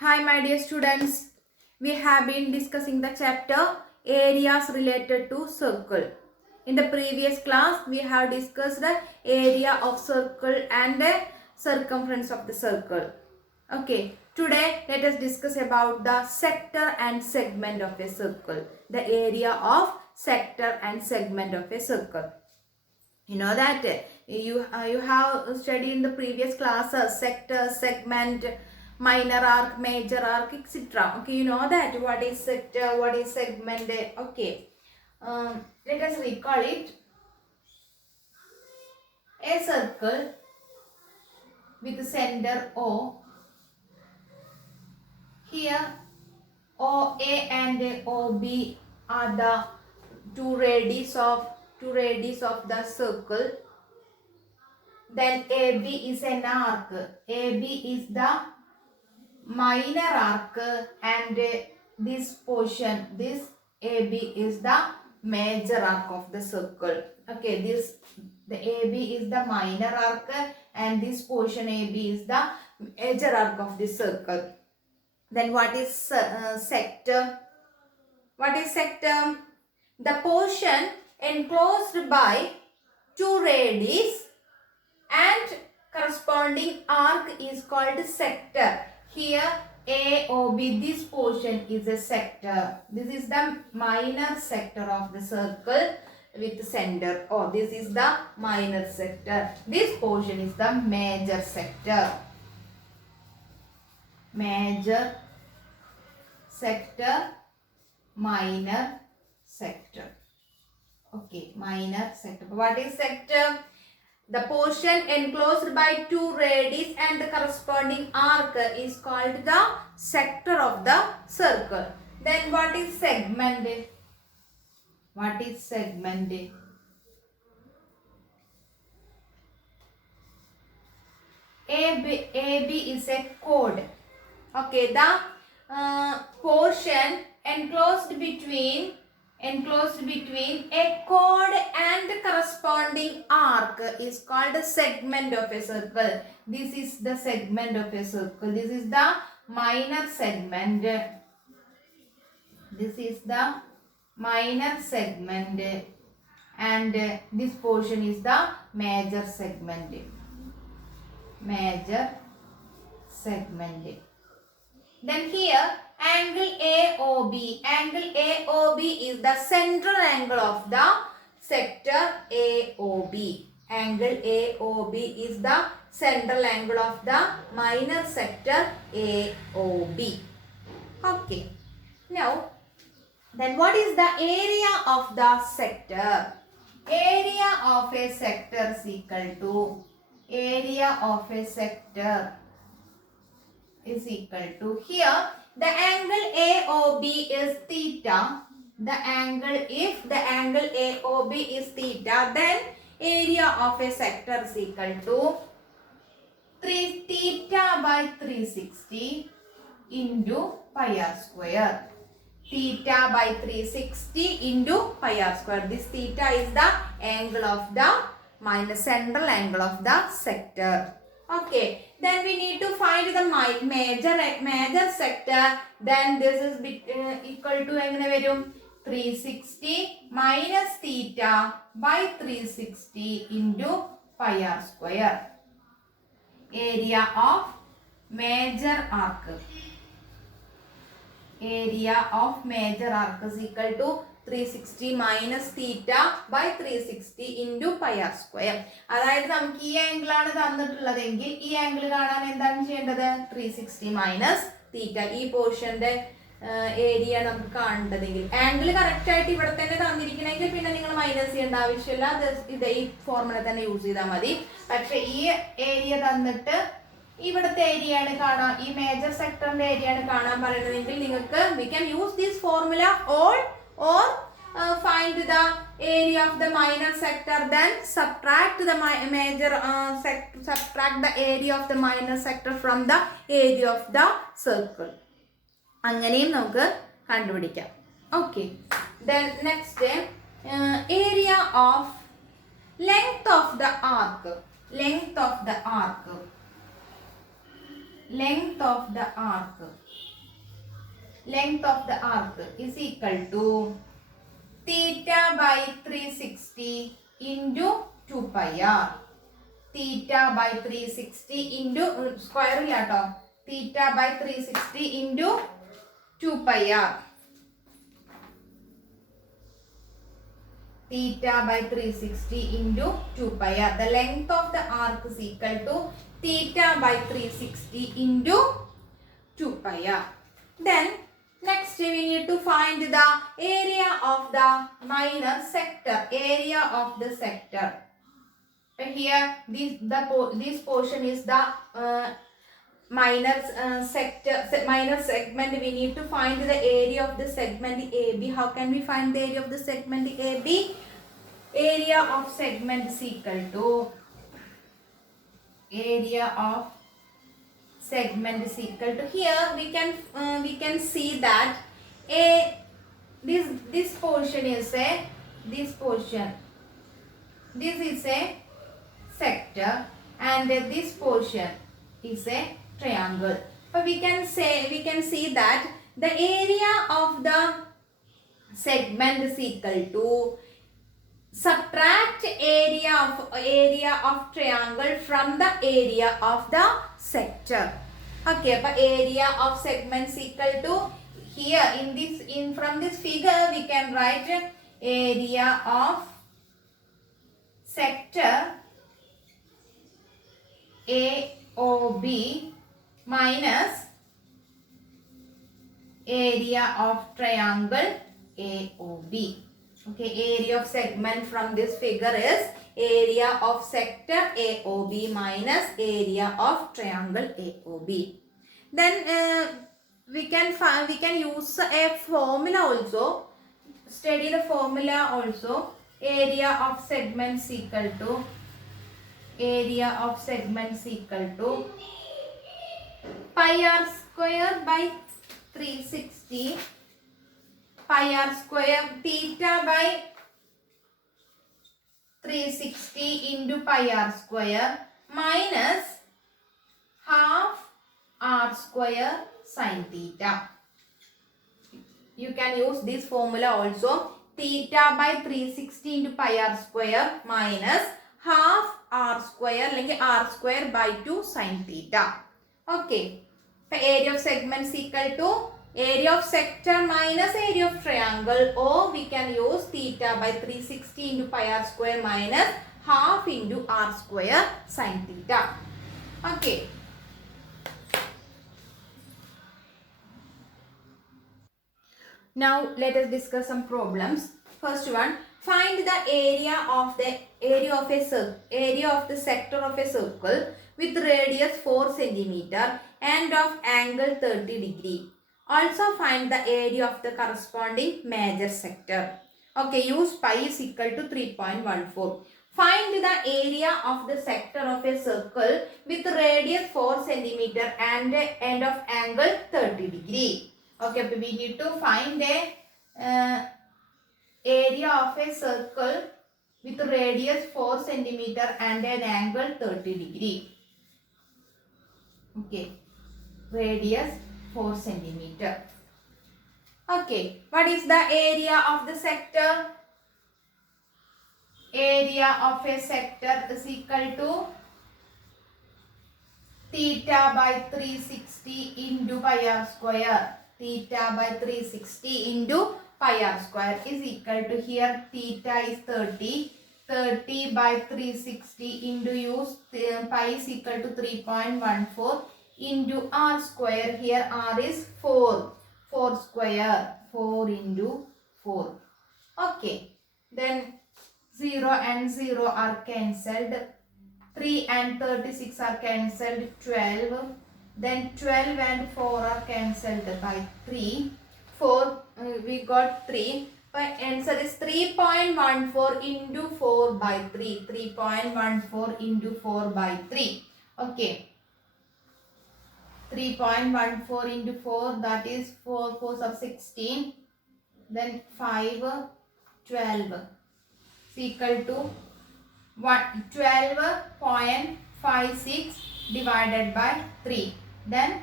Hi, my dear students. We have been discussing the chapter areas related to circle. In the previous class, we have discussed the area of circle and the circumference of the circle. Okay, today let us discuss about the sector and segment of a circle. The area of sector and segment of a circle. You know that you have studied in the previous classes sector, segment, minor arc, major arc, etc. Okay, you know that what is sector, what is segment. Okay, let us recall it. A circle with center O. Here OA and OB are the two radius of the circle. Then AB is an arc. AB is the minor arc and this portion, this AB is the major arc of the circle. Okay, the AB is the minor arc and this portion AB is the major arc of the circle. Then what is sector? What is sector? The portion enclosed by two radius and corresponding arc is called sector. Here AOB, this portion is a sector. This is the minor sector of the circle with center. Oh, this is the minor sector. This portion is the major sector. Major sector, minor sector. Okay, minor sector. What is sector? The portion enclosed by two radius and the corresponding arc is called the sector of the circle. Then what is segment? What is segment? AB is a chord. Okay, the portion enclosed between a chord and corresponding arc is called a segment of a circle. This is the segment of a circle. This is the minor segment. This is the minor segment and this portion is the major segment. Major segment. Then here angle AOB. Angle AOB is the central angle of the sector AOB. Angle AOB is the central angle of the minor sector AOB. Okay. Now, then what is the area of the sector? Area of a sector is equal to area of a sector is equal to, here the angle AOB is theta. If the angle AOB is theta, then area of a sector is equal to 3 theta by 360 into pi r square. Theta by 360 into pi r square. This theta is the angle of the central angle of the sector. Okay, then we need to find the major sector. Then this is equal to 360 minus theta by 360 into pi r square. Area of major arc. Area of major arc is equal to 360 minus theta by 360 into pi r square. അതായത് നമുക്ക് ഈ angle ആണ് തന്നിട്ടുള്ളതെങ്കിൽ ഈ angle കാണാൻ എന്താണ് ചെയ്യേണ്ടത്? 360 minus theta. ഈ പോർഷന്റെ area നമുക്ക് കാണേണ്ടതെങ്കിൽ ആംഗിൾ കറക്റ്റ് ആയിട്ട് ഇവിടെ തന്നെ തന്നിരിക്കണമെങ്കിൽ പിന്നെ നിങ്ങൾ മൈനസ് ചെയ്യേണ്ട ആവശ്യമില്ല. ഇത് ഈ ഫോർമുല തന്നെ യൂസ് ചെയ്താൽ മതി. പക്ഷെ ഈ ഏരിയ തന്നിട്ട് ഇവിടുത്തെ ഏരിയ ആണ് കാണാൻ, ഈ മേജർ സെക്ടറിന്റെ ഏരിയ ആണ് കാണാൻ പറയുന്നതെങ്കിൽ നിങ്ങൾക്ക് we can use this formula or find the area of the minor sector, then subtract the subtract the area of the minor sector from the area of the circle. അങ്ങനെയും നമുക്ക് കണ്ടുപിടിക്കാം. Okay, then next area of length of the arc. Length of the arc. length of the arc is equal to theta by 360 into 2 pi r. Theta by 360 into square illato. Theta by 360 into 2 pi r. Theta by 360 into 2 pi r. The length of the arc is equal to theta by 360 into 2 pi r. Then next we need to find the area of the minor sector. Area of the sector. Here this portion is the minor segment. We need to find the area of the segment AB. How can we find the area of the segment AB? Area of segment is equal to area of segment is equal to, here we can see that this portion is a this is a sector and this portion is a triangle. But we can see that the area of the segment is equal to subtract area of triangle from the area of the sector. Okay, but area of segment is equal to, here from this figure we can write area of sector AOB minus area of triangle AOB. Okay, area of segment from this figure is area of sector AOB minus area of triangle AOB. Then we can use a formula also. Study the formula also. Area of segments equal to pi r square by 360, pi r square, theta by 360 into pi r square minus half r square sin theta. You can use this formula also. Theta by 360 into pi r square minus half r square like r square by 2 sin theta. Okay. The area of segment is equal to area of sector minus area of triangle, or we can use theta by 360 into pi r square minus half into r square sin theta. Okay. Now let us discuss some problems. First one, find the area of the sector of a circle with radius 4 cm and of angle 30 degree. Also find the area of the corresponding major sector. Okay, use pi is equal to 3.14. Find the area of the sector of a circle with radius 4 cm and of angle 30 degree. Okay, we need to find the area of a circle with radius 4 cm and an angle 30 degree. Okay, radius 4 cm. Okay, what is the area of the sector? Area of a sector is equal to theta by 360 into pi r square. Theta by 360 into pi r square is equal to, here theta is 30. 30 by 360 into use pi is equal to 3.14 into r square. Here r is 4. 4 square. 4 into 4. Okay. Then 0 and 0 are cancelled. 3 and 36 are cancelled. 12. Then 12 and 4 are cancelled by 3. 4, we got 3. But answer is 3.14 into 4 by 3. 3.14 into 4 by 3. Okay. 3.14 into 4, that is 4 4s are 16. Then 5, 12 is equal to 12.56 divided by 3. Then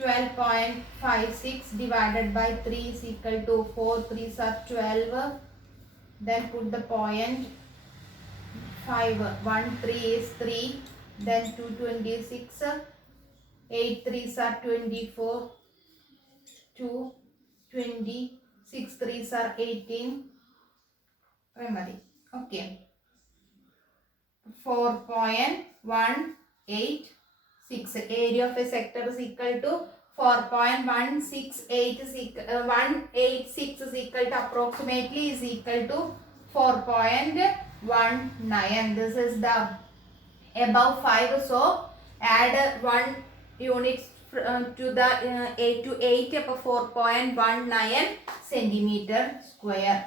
12.56 divided by 3 is equal to 4 3s are 12. Then put the point 5. 1 3 is 3. Then 226. 8 3s are 24. 2 20. 6 3s are 18. Remedy. Okay. 4.186. Area of a sector is equal to 4.168 is equal 186 is equal to approximately is equal to 4.19. This is the above 5, so add 1 unit to the 8 to 8 up 4.19 centimeter square.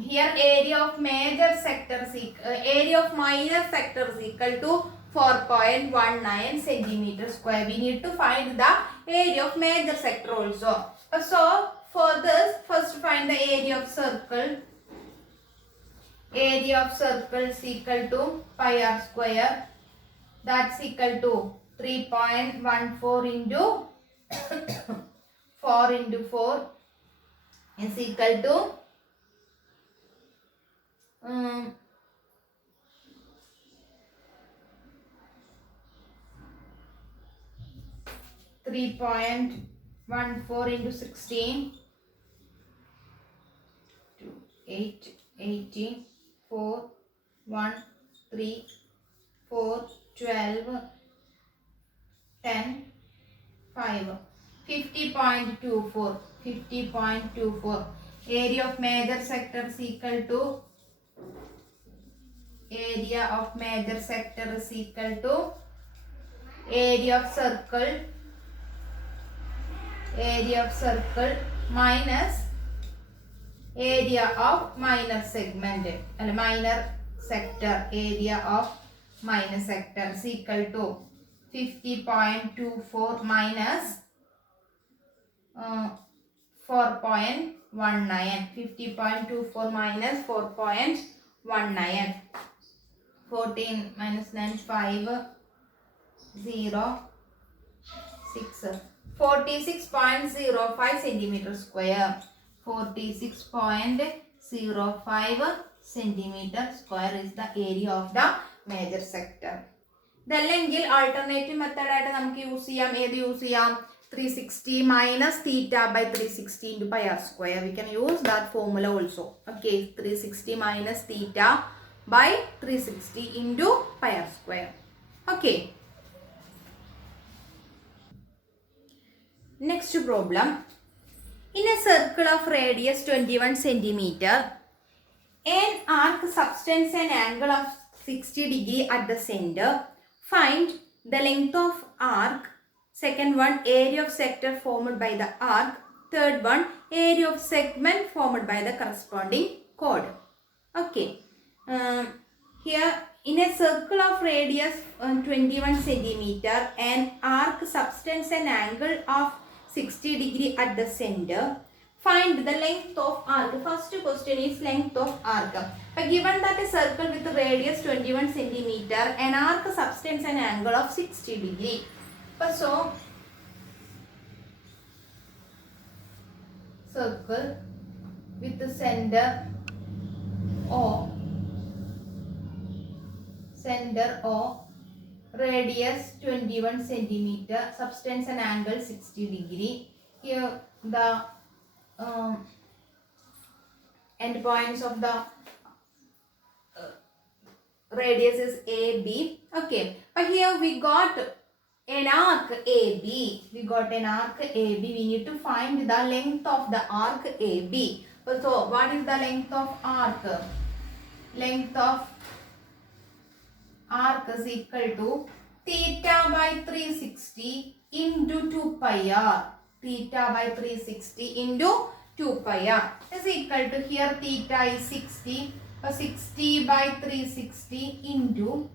Here area of major sector is area of minor sector is equal to 4.19 centimeter square. We need to find the area of major sector also. So for this, first find the area of circle. Area of circle is equal to pi r square. That's equal to 3.14 into 4 into 4 is equal to 3.14 into 16 2 8 18 4 1 3 4 12 10 5 50.24 50.24. Area of major sector is equal to area of major sector is equal to area of circle minus area of minor segment and minor sector. Area of minor sector is equal to 50.24 minus 4.19. 50.24 minus 4.19. 14 minus 9 5 0 6 46.05 centimeter square. 46.05 centimeter square is the area of the major sector. ഇതല്ലെങ്കിൽ alternative method ആയിട്ട് നമുക്ക് use ചെയ്യാം. ഏത് use ചെയ്യാം? 360 minus theta by 360 into pi r square. We can use that formula also. Okay, 360 minus theta by 360 into pi r square. Okay. Next problem. In a circle of radius 21 centimeter, an arc subtends an angle of 60 degree at the center. Find the length of arc. Second one, area of sector formed by the arc. Third one, area of segment formed by the corresponding chord. Okay. Here in a circle of radius 21 centimeter, an arc subtends an angle of 60 degree at the center. Find the length of arc. First question is length of arc. Given that a circle with a radius 21 centimeter, an arc subtends an angle of 60 degree. So, circle with the center O, radius 21 centimeter, subtends an angle 60 degree. Here the end points of the radius is AB. Okay, but here we got an arc AB. We need to find the length of the arc AB. So what is the length of arc? Length of arc is equal to theta by 360 into 2 pi r. Theta by 360 into 2 pi r is equal to, here theta is 60. 60 by 360 into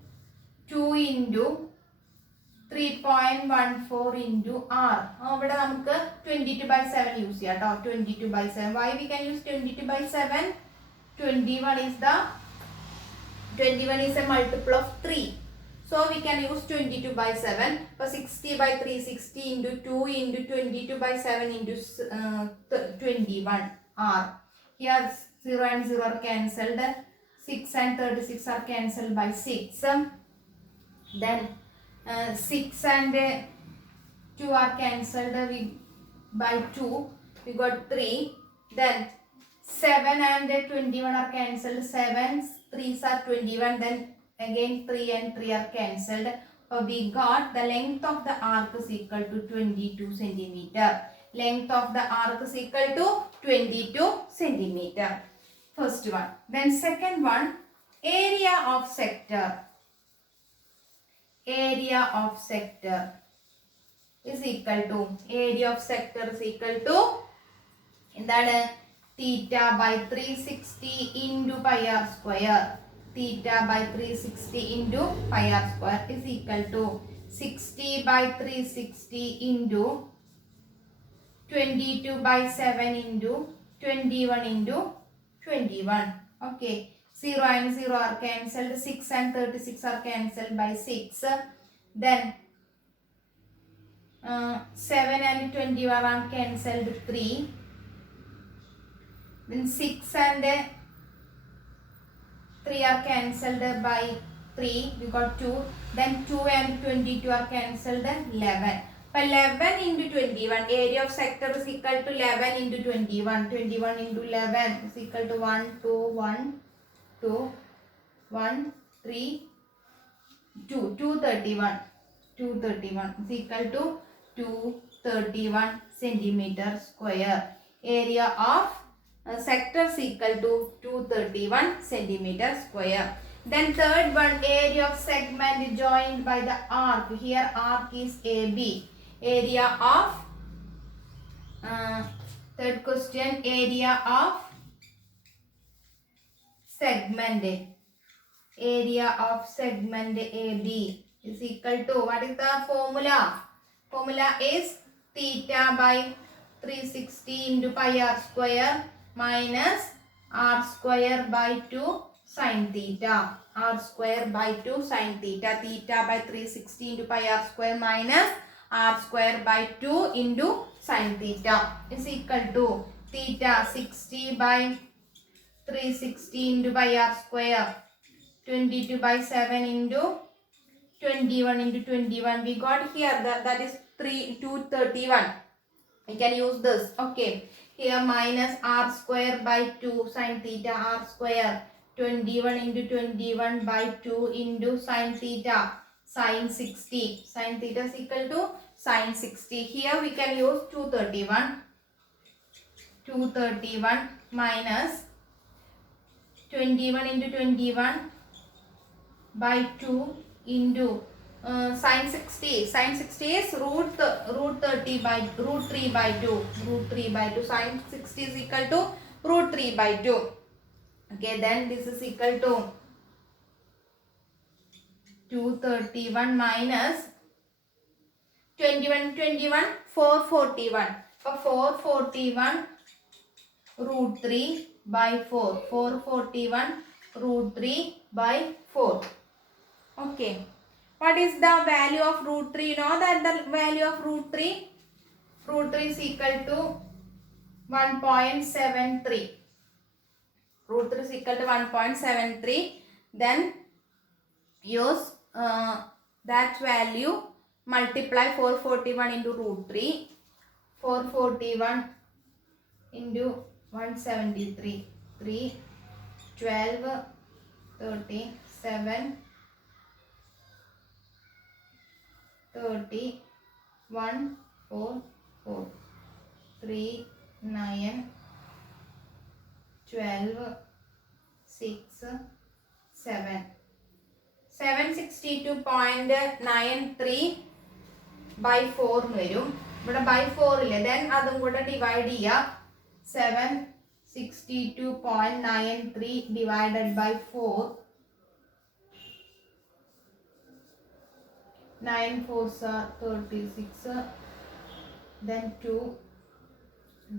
2 into 3.14 into r. ഇവിടെ നമുക്ക് 22 by 7 use ചെയ്യാം കേട്ടോ. 22 by 7. Why we can use 22 by 7? 21 is a multiple of 3. So we can use 22 by 7. For 60 by 360 into 2 into 22 by 7 into 21 r. Here 0 and 0 are cancelled. 6 and 36 are cancelled by 6. Then 6 and 2 are cancelled by 2. We got 3. Then 7 and 21 are cancelled. 7 3s are 21. Then again 3 and 3 are cancelled. We got the length of the arc is equal to 22 centimeter. Length of the arc is equal to 22 centimeter. First one. Then second one, area of sector. Area of sector is equal to, area of sector is equal to എന്താണ് theta by 360 into pi r square. Theta by 360 into pi r square is equal to 60 by 360 into 22 by 7 into 21 into 21. Okay. 0 and 0 are cancelled. 6 and 36 are cancelled by 6. Then 7 and 21 are cancelled 3. Then 6 and 3 are cancelled by 3. We got 2. Then 2 and 22 are cancelled 11. 11 into 21. Area of sector is equal to 11 into 21. 21 into 11 is equal to 1, 2, 1, 2, 1, 3, 2. 231. 231 is equal to 231 centimeter square. Area of sector is equal to 231 centimeter square. Then third one, area of segment joined by the arc. Here arc is AB. Area of third question, area of segment. Area of segment AB is equal to, what is the formula? Formula is theta by 360 into pi r square minus r square by 2 sin theta. R square by 2 sin theta. Theta by 360 into pi r square minus r square by 2 into sin theta is equal to theta 60 by 360 into pi r square 22 by 7 into 21 into 21. We got here that is 231. We can use this. Okay. Here minus r square by 2 sin theta r square. 21 into 21 by 2 into sin theta. Sin 60. Sin theta is equal to sin 60. Here we can use 231. 231 minus 21 into 21 by 2 into sin 60. Sin 60 is root 3 by 2. Root 3 by 2. Sin 60 is equal to root 3 by 2. Okay, then this is equal to 231 minus 21, 441. For 441 root 3 by 4. 441 root 3 by 4. Okay. What is the value of root 3? You know that the value of root 3? Root 3 is equal to 1.73. Root 3 is equal to 1.73. Then use that value, multiply 441 into root 3. 441 into 173. 3, 12, 13, 7, 30, 1, 4, 4, 3, 9, 12, 6, 7. 762.93 by 4 വരും. ഇവിടെ by 4 ഇല്ലേ, then അതും കൂടെ divide ചെയ്യുക. 762.93 divided by 4. 9 4s are 36. Then 2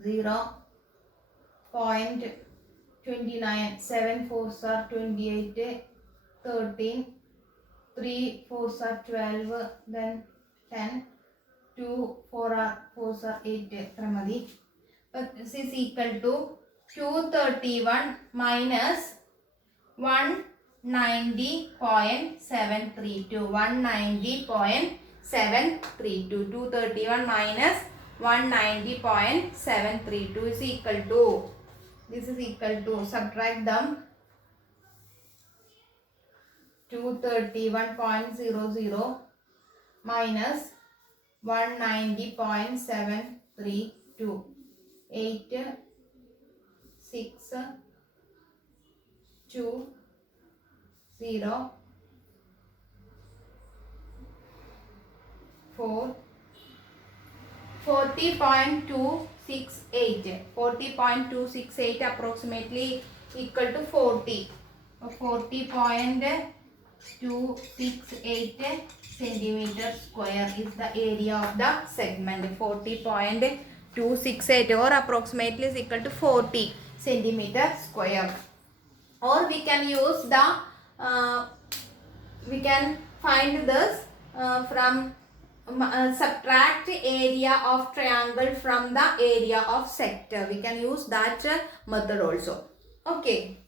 0.29. 7 4s are 28. 13 3 4s are 12, then 10, 2 4 are 4s are 8. Ramadi. But this is equal to 231 minus 190.732. 190.732. 231 minus 190.732 is equal to, this is equal to, subtract them, 231.00 minus 190.732. 8, 6, 2, 0, 4, 40.268. 40.268 approximately equal to 40. 40.268 centimeter square is the area of the segment. 40.268 or approximately is equal to 40 centimeter square. Or we can use the we can find this from subtract area of triangle from the area of sector. We can use that method also. Okay.